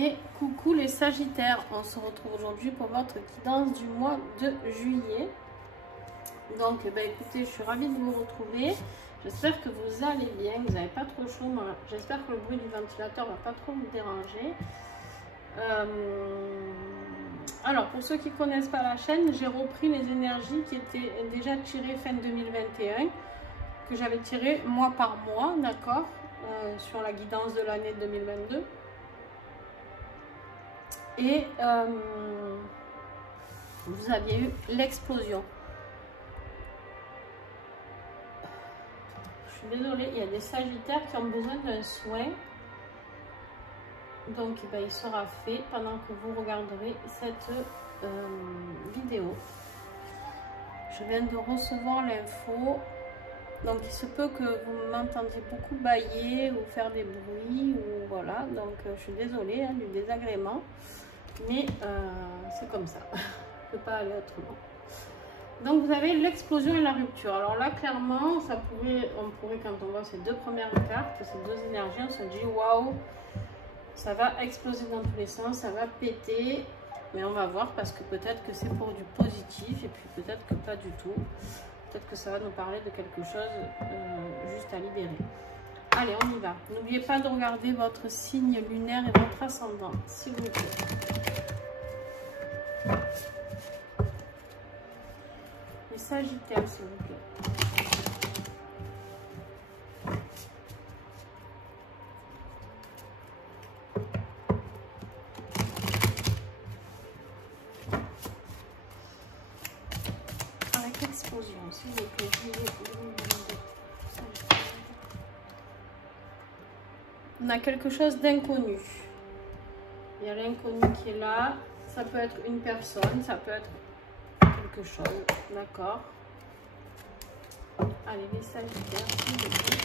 Et coucou les Sagittaires, on se retrouve aujourd'hui pour votre guidance du mois de juillet. Donc écoutez, je suis ravie de vous retrouver. J'espère que vous allez bien, vous n'avez pas trop chaud. J'espère que le bruit du ventilateur ne va pas trop vous déranger. Alors pour ceux qui ne connaissent pas la chaîne, j'ai repris les énergies qui étaient déjà tirées fin 2021, que j'avais tirées mois par mois, d'accord, sur la guidance de l'année 2022. Et vous aviez eu l'explosion. Je suis désolée, il y a des Sagittaires qui ont besoin d'un soin. Donc il sera fait pendant que vous regarderez cette vidéo. Je viens de recevoir l'info. Donc il se peut que vous m'entendiez beaucoup bâiller ou faire des bruits. Ou voilà, donc je suis désolée du désagrément. Mais c'est comme ça. Je ne peux pas aller autrement. Donc vous avez l'explosion et la rupture. Alors là clairement, on pourrait quand on voit ces deux premières cartes, ces deux énergies, on se dit waouh, ça va exploser dans tous les sens, ça va péter. Mais on va voir parce que peut-être que c'est pour du positif et puis peut-être que pas du tout. Peut-être que ça va nous parler de quelque chose juste à libérer. Allez, on y va. N'oubliez pas de regarder votre signe lunaire et votre ascendant, s'il vous plaît. Les Sagittaires, s'il vous plaît. Avec l'explosion, s'il vous plaît. On a quelque chose d'inconnu. Il y a l'inconnu qui est là. Ça peut être une personne, ça peut être quelque chose. D'accord. Allez, les Sagittaires, s'il vous plaît.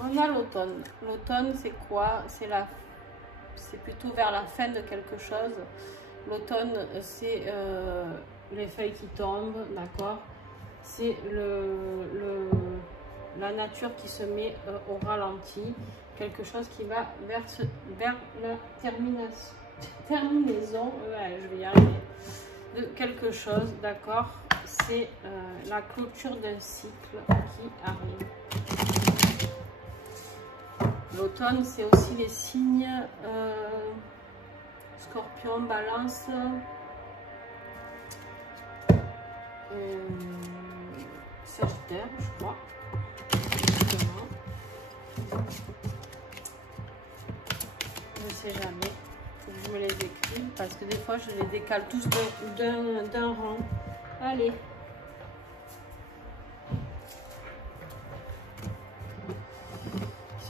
On a l'automne. L'automne, c'est quoi? C'est plutôt vers la fin de quelque chose. L'automne, c'est les feuilles qui tombent, d'accord? C'est la nature qui se met au ralenti. Quelque chose qui va vers la terminaison, ouais, je vais y arriver, de quelque chose, d'accord? C'est la clôture d'un cycle qui arrive. L'automne, c'est aussi les signes Scorpion, Balance, Sagittaire, je crois. Je sais jamais. Faut que je me les écrive parce que des fois je les décale tous d'un rang. Allez.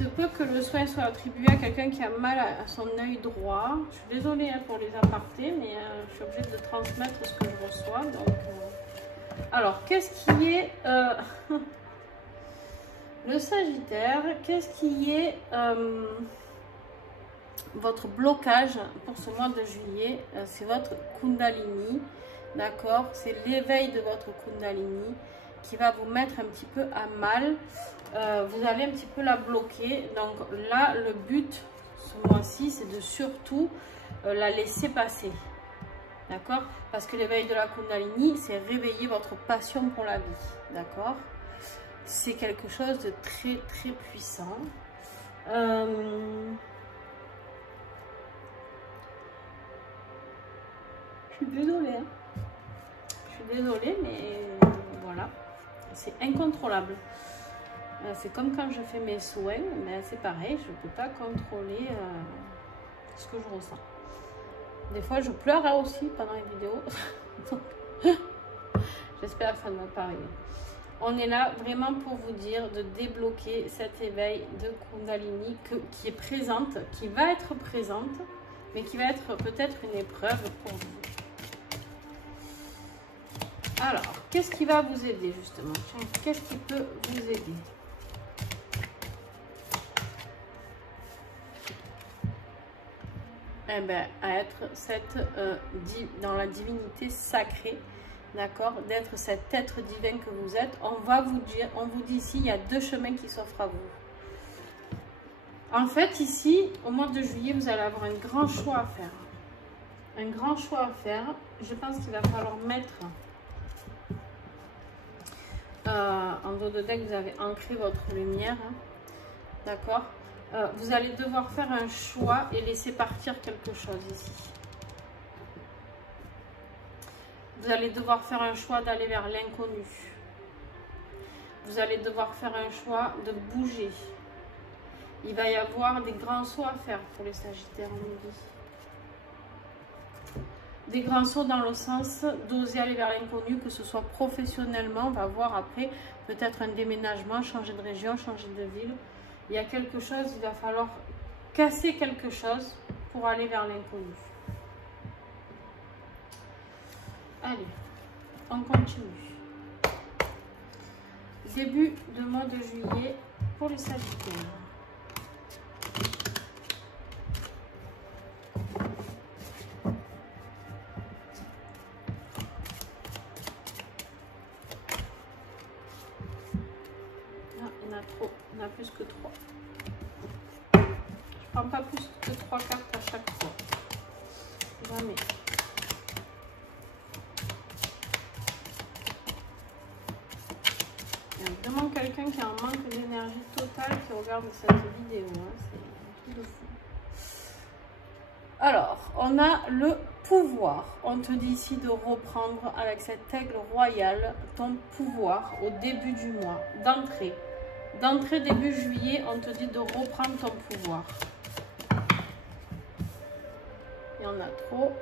Il se peut que le soin soit attribué à quelqu'un qui a mal à son œil droit. Je suis désolée pour les apartés, mais je suis obligée de transmettre ce que je reçois. Donc, alors, qu'est-ce qui est... le Sagittaire, qu'est-ce qui est votre blocage pour ce mois de juillet? C'est votre Kundalini, d'accord? C'est l'éveil de votre Kundalini qui va vous mettre un petit peu à mal. Vous allez un petit peu la bloquer. Donc là, le but ce mois-ci, c'est de surtout la laisser passer. D'accord? Parce que l'éveil de la Kundalini, c'est réveiller votre passion pour la vie. D'accord? C'est quelque chose de très, très puissant. Je suis désolée. Hein? Je suis désolée, mais voilà. C'est incontrôlable. C'est comme quand je fais mes soins, mais c'est pareil, je ne peux pas contrôler ce que je ressens. Des fois, je pleure aussi pendant les vidéos. J'espère que ça ne va pas arriver. On est là vraiment pour vous dire de débloquer cet éveil de Kundalini qui est présente, qui va être présente, mais qui va être peut-être une épreuve pour vous. Alors, qu'est-ce qui va vous aider justement? Qu'est-ce qui peut vous aider? eh ben, à être dans la divinité sacrée, d'accord, d'être cet être divin que vous êtes. On vous dit ici, il y a deux chemins qui s'offrent à vous. En fait, ici, au mois de juillet, vous allez avoir un grand choix à faire. Un grand choix à faire. Je pense qu'il va falloir mettre en dos de deck, vous avez ancré votre lumière, hein, d'accord. Vous allez devoir faire un choix et laisser partir quelque chose ici. Vous allez devoir faire un choix d'aller vers l'inconnu. Vous allez devoir faire un choix de bouger. Il va y avoir des grands sauts à faire pour les Sagittaires, on nous dit. Des grands sauts dans le sens d'oser aller vers l'inconnu, que ce soit professionnellement, on va voir après, peut-être un déménagement, changer de région, changer de ville. Il y a quelque chose, il va falloir casser quelque chose pour aller vers l'inconnu. Allez, on continue. Début de mois de juillet pour les Sagittaires. On a plus que 3. Je prends pas plus que 3 cartes à chaque fois. Jamais. Il y a vraiment quelqu'un qui a un manque d'énergie totale qui regarde cette vidéo. Hein. C'est un truc de fou. Alors, on a le pouvoir. On te dit ici de reprendre avec cette aigle royale ton pouvoir au début du mois, d'entrée. D'entrée début juillet, on te dit de reprendre ton pouvoir. Il y en a trop.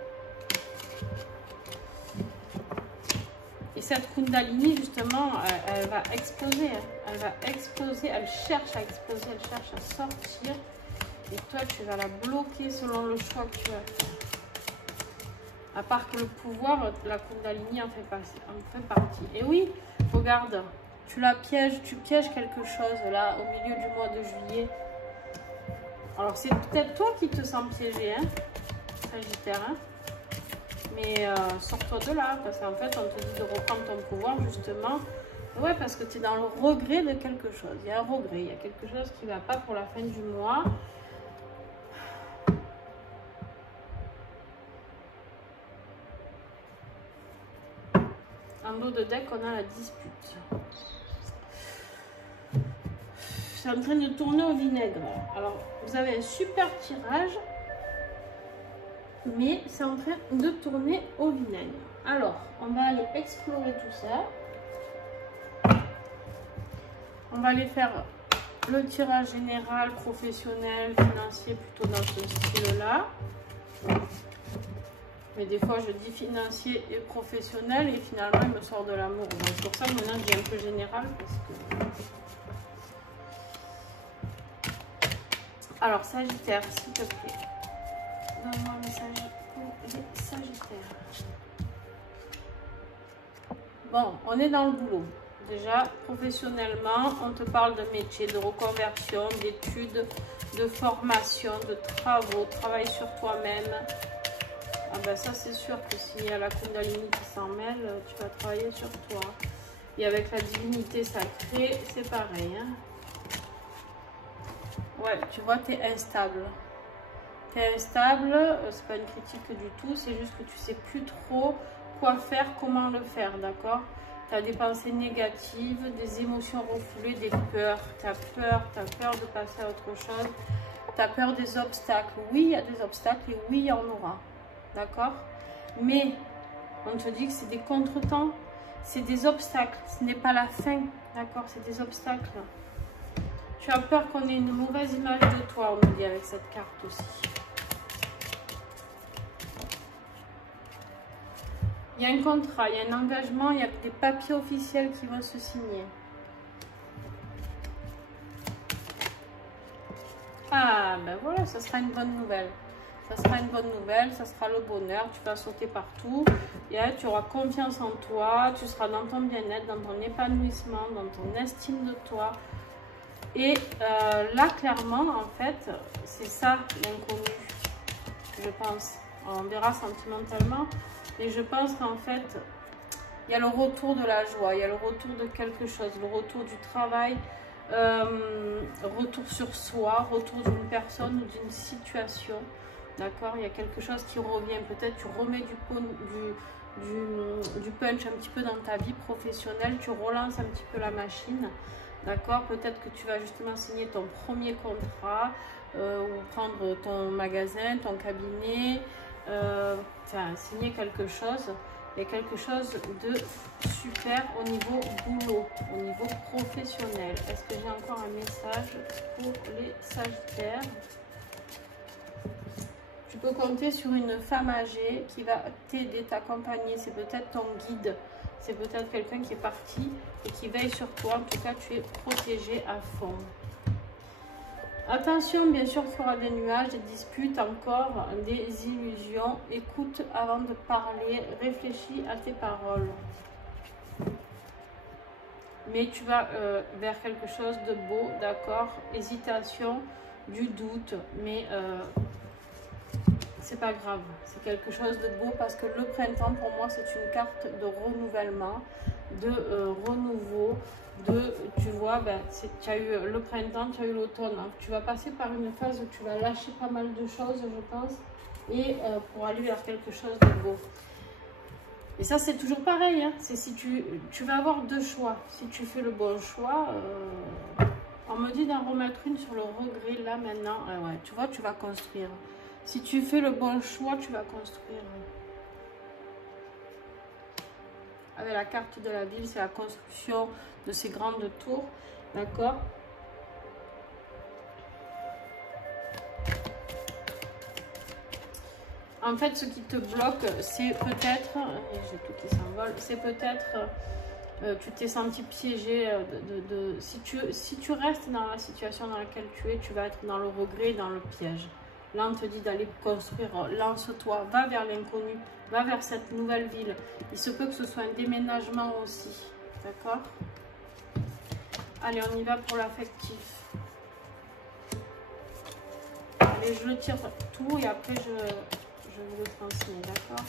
Et cette Kundalini, justement, elle va exploser. Elle va exploser, elle cherche à exploser, elle cherche à sortir. Et toi, tu vas la bloquer selon le choix que tu vas faire. À part que le pouvoir, la Kundalini en fait partie. Et oui, regarde. Tu la pièges, tu pièges quelque chose là au milieu du mois de juillet. Alors c'est peut-être toi qui te sens piégé, hein, Sagittaire, hein. Mais sors-toi de là, parce qu'en fait on te dit de reprendre ton pouvoir justement. Ouais, parce que tu es dans le regret de quelque chose. Il y a un regret, il y a quelque chose qui ne va pas pour la fin du mois. En dos de deck, on a la dispute. C'est en train de tourner au vinaigre. Alors, vous avez un super tirage, mais c'est en train de tourner au vinaigre. Alors, on va aller explorer tout ça. On va aller faire le tirage général, professionnel, financier, plutôt dans ce style-là. Mais des fois, je dis financier et professionnel, et finalement, il me sort de l'amour. Donc, c'est pour ça que maintenant, je dis un peu général, parce que... Alors, Sagittaire, s'il te plaît. Donne-moi un message pour les Sagittaires. Bon, on est dans le boulot. Déjà, professionnellement, on te parle de métier, de reconversion, d'études, de formation, de travaux, travail sur toi-même. Ah ben ça, c'est sûr que s'il y a la Kundalini qui s'en mêle, tu vas travailler sur toi. Et avec la divinité sacrée, c'est pareil, hein. Ouais, tu vois, tu es instable. Tu es instable, c'est pas une critique du tout, c'est juste que tu sais plus trop quoi faire, comment le faire, d'accord? Tu as des pensées négatives, des émotions refoulées, des peurs. Tu as peur de passer à autre chose. Tu as peur des obstacles. Oui, il y a des obstacles et oui, il y en aura, d'accord? Mais on te dit que c'est des contretemps, c'est des obstacles, ce n'est pas la fin, d'accord? C'est des obstacles. Tu as peur qu'on ait une mauvaise image de toi, on nous dit avec cette carte aussi. Il y a un contrat, il y a un engagement, il y a des papiers officiels qui vont se signer. Ah, ben voilà, ça sera une bonne nouvelle. Ça sera une bonne nouvelle, ça sera le bonheur, tu vas sauter partout. Et là, tu auras confiance en toi, tu seras dans ton bien-être, dans ton épanouissement, dans ton estime de toi. Et là, clairement, en fait, c'est ça l'inconnu. je pense. On verra sentimentalement, mais je pense qu'en fait, il y a le retour de la joie, il y a le retour de quelque chose, le retour du travail, retour sur soi, retour d'une personne ou d'une situation. D'accord? Il y a quelque chose qui revient. Peut-être tu remets du punch un petit peu dans ta vie professionnelle, tu relances un petit peu la machine. D'accord? Peut-être que tu vas justement signer ton premier contrat ou prendre ton magasin, ton cabinet, enfin signer quelque chose. Il y a quelque chose de super au niveau boulot, au niveau professionnel. Est-ce que j'ai encore un message pour les Sagittaires? Tu peux compter sur une femme âgée qui va t'aider, t'accompagner. C'est peut-être ton guide. C'est peut-être quelqu'un qui est parti et qui veille sur toi. En tout cas, tu es protégé à fond. Attention, bien sûr qu'il y aura des nuages, des disputes, encore des illusions. Écoute avant de parler, réfléchis à tes paroles. Mais tu vas vers quelque chose de beau, d'accord? Hésitation, du doute, mais c'est pas grave. C'est quelque chose de beau parce que le printemps, pour moi, c'est une carte de renouvellement, de renouveau. Tu vois, ben, tu as eu le printemps, tu as eu l'automne. Hein. Tu vas passer par une phase où tu vas lâcher pas mal de choses, je pense, et pour aller vers quelque chose de beau. Et ça, c'est toujours pareil. Hein. C'est si tu vas avoir deux choix. Si tu fais le bon choix, on me dit d'en remettre une sur le regret, là, maintenant. Ouais, tu vois, tu vas construire. Si tu fais le bon choix, tu vas construire. Avec la carte de la ville, c'est la construction de ces grandes tours, d'accord? En fait, ce qui te bloque, c'est peut-être, j'ai tout qui s'envole, c'est peut-être, tu t'es senti piégé, si tu restes dans la situation dans laquelle tu es, tu vas être dans le regret, dans le piège. Là, on te dit d'aller construire, lance-toi, va vers l'inconnu, va vers cette nouvelle ville. Il se peut que ce soit un déménagement aussi, d'accord? Allez, on y va pour l'affectif. Allez, je le tire tout et après, je vous le transmets, d'accord?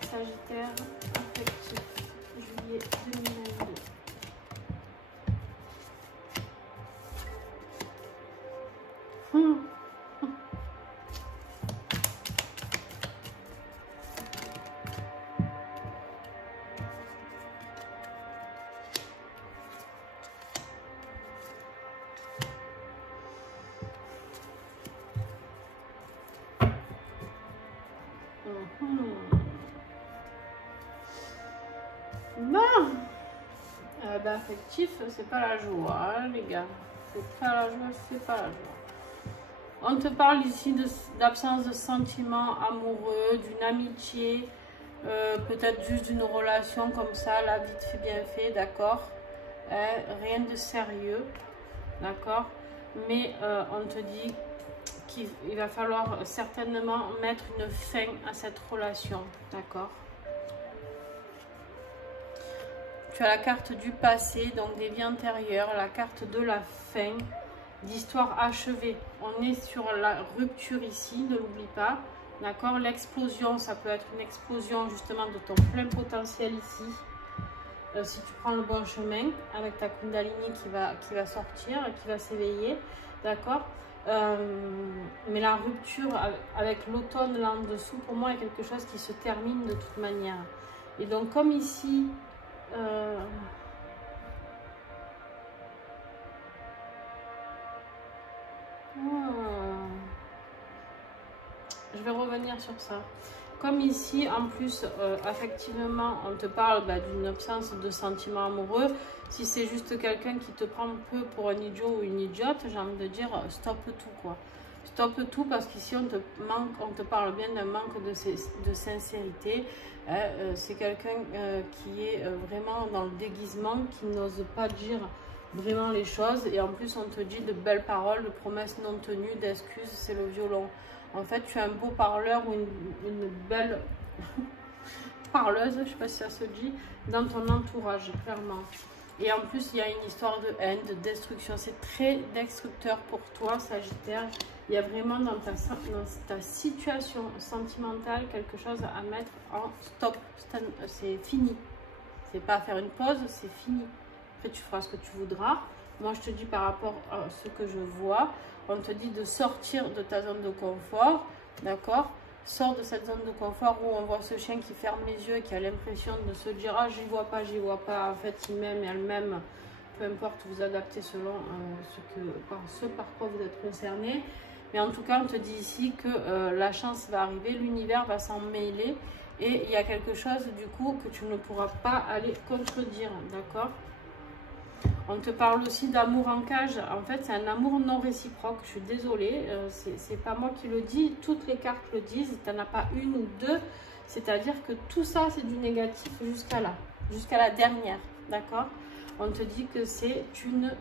Sagittaire, affectif, juillet 2022. Ben, affectif, c'est pas la joie, hein, les gars. C'est pas la joie, c'est pas la joie. On te parle ici d'absence de sentiments amoureux, d'une amitié, peut-être juste d'une relation comme ça, là, vite fait, bien fait, d'accord? Rien de sérieux, d'accord? Mais on te dit qu'il va falloir certainement mettre une fin à cette relation, d'accord? Tu as la carte du passé, donc des vies antérieures, la carte de la fin, d'histoire achevée. On est sur la rupture ici, ne l'oublie pas, d'accord? L'explosion, ça peut être une explosion justement de ton plein potentiel ici. Si tu prends le bon chemin, avec ta Kundalini qui va sortir, qui va s'éveiller, d'accord? Mais la rupture avec l'automne là en dessous, pour moi, est quelque chose qui se termine de toute manière. Et donc, comme ici, je vais revenir sur ça. Comme ici, en plus, affectivement, on te parle d'une absence de sentiments amoureux. Si c'est juste quelqu'un qui te prend un peu pour un idiot ou une idiote, j'ai envie de dire stop tout, quoi. Stop tout, parce qu'ici, on te parle bien d'un manque de sincérité. C'est quelqu'un qui est vraiment dans le déguisement, qui n'ose pas dire vraiment les choses. Et en plus, on te dit de belles paroles, de promesses non tenues, d'excuses, c'est le violon. En fait, tu es un beau parleur ou une belle parleuse, je ne sais pas si ça se dit, dans ton entourage, clairement. Et en plus, il y a une histoire de haine, de destruction. C'est très destructeur pour toi, Sagittaire. Il y a vraiment dans ta situation sentimentale quelque chose à mettre en stop. C'est fini. C'est pas à faire une pause, c'est fini. Après, tu feras ce que tu voudras. Moi, je te dis par rapport à ce que je vois, on te dit de sortir de ta zone de confort, d'accord? Sors de cette zone de confort où on voit ce chien qui ferme les yeux et qui a l'impression de se dire « Ah, j'y vois pas, j'y vois pas ». En fait, il m'aime et elle m'aime. Peu importe, vous adaptez selon ce par quoi vous êtes concerné. Mais en tout cas, on te dit ici que la chance va arriver, l'univers va s'en mêler. Et il y a quelque chose, du coup, que tu ne pourras pas aller contredire, d'accord? On te parle aussi d'amour en cage. En fait, c'est un amour non réciproque. Je suis désolée, c'est pas moi qui le dis. Toutes les cartes le disent. Tu n'en as pas une ou deux. C'est-à-dire que tout ça, c'est du négatif jusqu'à là. Jusqu'à la dernière, d'accord? On te dit que c'est une...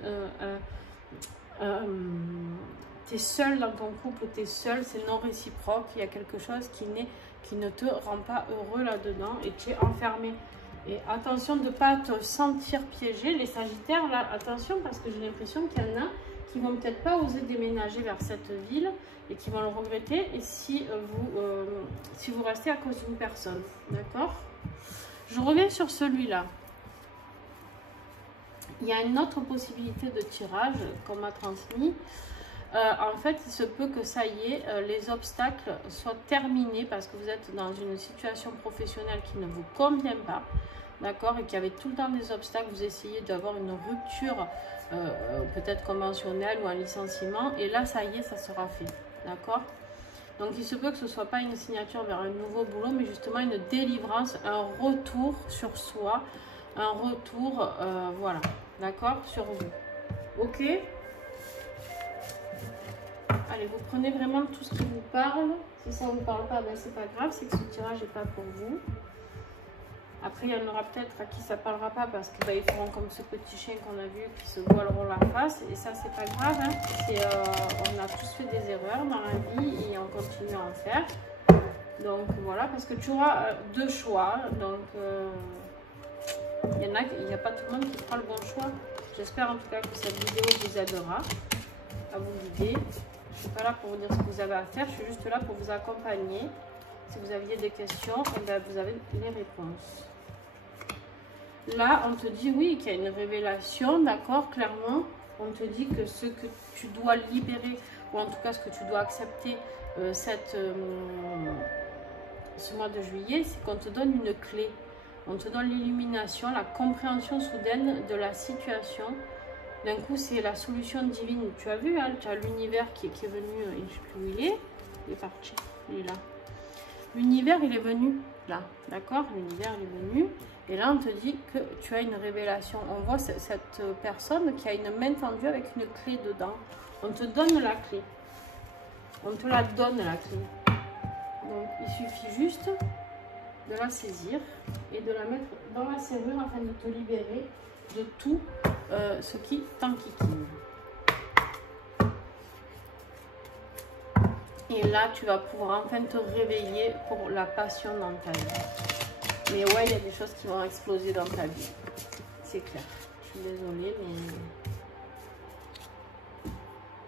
tu es seul dans ton couple, tu es seul, c'est non réciproque. Il y a quelque chose qui ne te rend pas heureux là-dedans et tu es enfermé. Et attention de ne pas te sentir piégé, les Sagittaires, là, attention, parce que j'ai l'impression qu'il y en a qui vont peut-être pas oser déménager vers cette ville et qui vont le regretter et si vous restez à cause d'une personne, d'accord? Je reviens sur celui-là. Il y a une autre possibilité de tirage qu'on m'a transmis. En fait, il se peut que ça y est, les obstacles soient terminés parce que vous êtes dans une situation professionnelle qui ne vous convient pas, d'accord, et qu'il y avait tout le temps des obstacles. Vous essayez d'avoir une rupture peut-être conventionnelle ou un licenciement, et là, ça y est, ça sera fait, d'accord. Donc, il se peut que ce ne soit pas une signature vers un nouveau boulot, mais justement une délivrance, un retour sur soi, un retour, voilà, d'accord, sur vous, ok. Allez, vous prenez vraiment tout ce qui vous parle. Si ça ne vous parle pas, ben c'est pas grave, c'est que ce tirage n'est pas pour vous. Après, il y en aura peut-être à qui ça ne parlera pas parce que ben, ils feront comme ce petit chien qu'on a vu qui se voileront la face. Et ça, c'est pas grave. Hein. On a tous fait des erreurs dans la vie et on continue à en faire. Donc voilà, parce que tu auras deux choix. Donc il n'y a pas tout le monde qui fera le bon choix. J'espère en tout cas que cette vidéo vous aidera à vous guider. Je ne suis pas là pour vous dire ce que vous avez à faire, je suis juste là pour vous accompagner. Si vous aviez des questions, eh bien, vous avez les réponses. Là, on te dit oui, qu'il y a une révélation, d'accord, clairement. On te dit que ce que tu dois libérer, ou en tout cas ce que tu dois accepter ce mois de juillet, c'est qu'on te donne une clé. On te donne l'illumination, la compréhension soudaine de la situation. D'un coup, c'est la solution divine. Tu as vu, hein, tu as l'univers qui est venu. Je ne sais plus où il est parti. Il est là. L'univers, il est venu là. D'accord? L'univers, il est venu. Et là, on te dit que tu as une révélation. On voit cette personne qui a une main tendue avec une clé dedans. On te donne la clé. On te la donne, la clé. Donc, il suffit juste de la saisir et de la mettre dans la serrure afin de te libérer de tout ce qui t'enquiquine. Et là, tu vas pouvoir enfin te réveiller pour la passion dans ta vie. Mais ouais, il y a des choses qui vont exploser dans ta vie. C'est clair. Je suis désolée,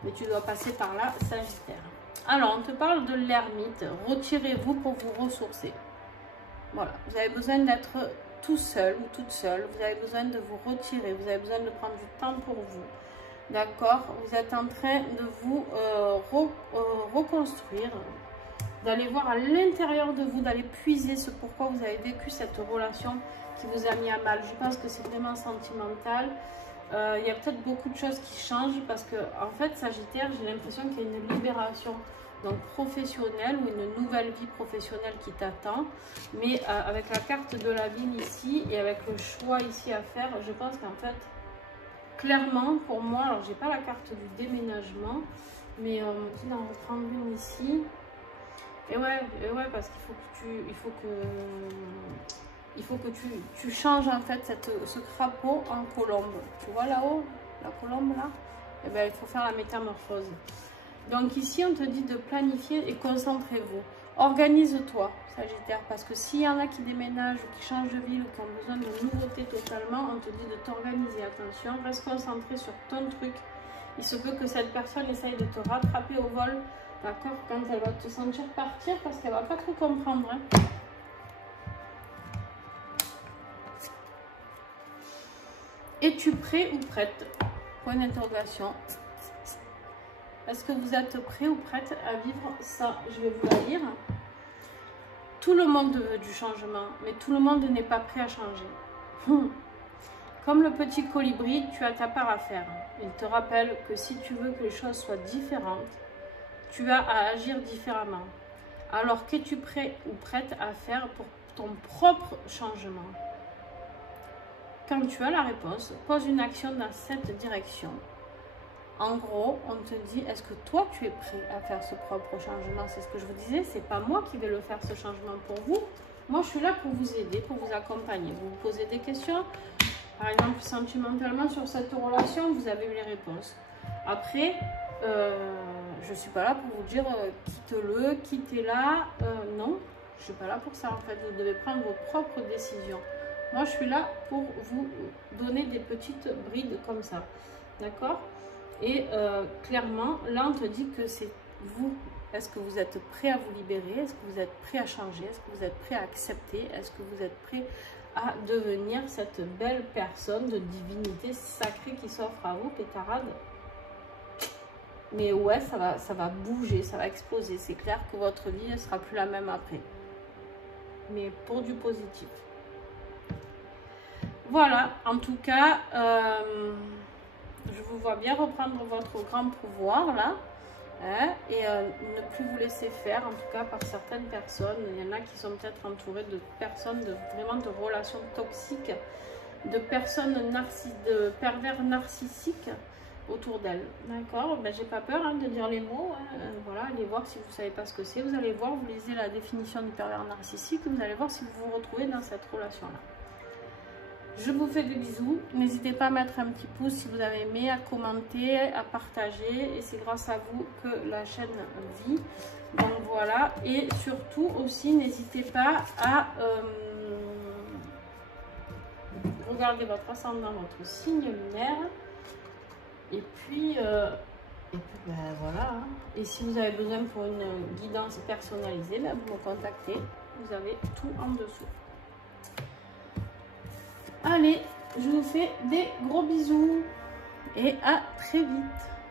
mais tu dois passer par là, Sagittaire. Alors, on te parle de l'ermite. Retirez-vous pour vous ressourcer. Voilà. Vous avez besoin d'être tout seul ou toute seule, vous avez besoin de vous retirer, vous avez besoin de prendre du temps pour vous, d'accord? Vous êtes en train de vous reconstruire, d'aller voir à l'intérieur de vous, d'aller puiser ce pourquoi vous avez vécu cette relation qui vous a mis à mal. Je pense que c'est vraiment sentimental. Il y a peut-être beaucoup de choses qui changent parce que, en fait, Sagittaire, j'ai l'impression qu'il y a une libération. Donc professionnelle ou une nouvelle vie professionnelle qui t'attend, mais avec la carte de la ville ici et avec le choix ici à faire, je pense qu'en fait clairement pour moi, alors j'ai pas la carte du déménagement, mais on me dit d'en reprendre une ici, et ouais parce qu'il faut que tu changes en fait ce crapaud en colombe, tu vois là-haut la colombe là, et bien il faut faire la métamorphose. Donc ici, on te dit de planifier et concentrez-vous. Organise-toi, Sagittaire, parce que s'il y en a qui déménagent ou qui changent de ville ou qui ont besoin de nouveautés totalement, on te dit de t'organiser. Attention, reste concentré sur ton truc. Il se peut que cette personne essaye de te rattraper au vol, d'accord, quand elle va te sentir partir, parce qu'elle va pas trop comprendre. Hein. Es-tu prêt ou prête? Point d'interrogation. Est-ce que vous êtes prêt ou prête à vivre ça? Je vais vous la lire. Tout le monde veut du changement, mais tout le monde n'est pas prêt à changer. Comme le petit colibri, tu as ta part à faire. Il te rappelle que si tu veux que les choses soient différentes, tu as à agir différemment. Alors, qu'es-tu prêt ou prête à faire pour ton propre changement? Quand tu as la réponse, pose une action dans cette direction. En gros, on te dit, est-ce que toi, tu es prêt à faire ce propre changement? C'est ce que je vous disais, c'est pas moi qui vais le faire, ce changement pour vous. Moi, je suis là pour vous aider, pour vous accompagner. Vous vous posez des questions, par exemple, sentimentalement, sur cette relation, vous avez eu les réponses. Après, je ne suis pas là pour vous dire, quitte-le, quittez-la. Non, je ne suis pas là pour ça, en fait. Vous devez prendre vos propres décisions. Moi, je suis là pour vous donner des petites brides comme ça. D'accord? Et clairement, là, on te dit que c'est vous. Est-ce que vous êtes prêt à vous libérer? Est-ce que vous êtes prêt à changer? Est-ce que vous êtes prêt à accepter? Est-ce que vous êtes prêt à devenir cette belle personne de divinité sacrée qui s'offre à vous, pétarade? Mais ouais, ça va bouger, ça va exploser. C'est clair que votre vie ne sera plus la même après. Mais pour du positif. Voilà, en tout cas, je vous vois bien reprendre votre grand pouvoir là. Hein, et ne plus vous laisser faire, en tout cas par certaines personnes. Il y en a qui sont peut-être entourées de personnes, vraiment de relations toxiques, de personnes de pervers narcissiques autour d'elles. D'accord? Ben, j'ai pas peur de dire les mots. Hein. Voilà, allez voir si vous savez pas ce que c'est. Vous allez voir, vous lisez la définition du pervers narcissique, vous allez voir si vous vous retrouvez dans cette relation-là. Je vous fais des bisous. N'hésitez pas à mettre un petit pouce si vous avez aimé, à commenter, à partager. Et c'est grâce à vous que la chaîne vit. Donc voilà. Et surtout aussi, n'hésitez pas à regarder votre ascendant, votre signe lunaire. Et puis ben, voilà. Hein. Et si vous avez besoin pour une guidance personnalisée, ben, vous me contactez. Vous avez tout en dessous. Allez, je vous fais des gros bisous et à très vite.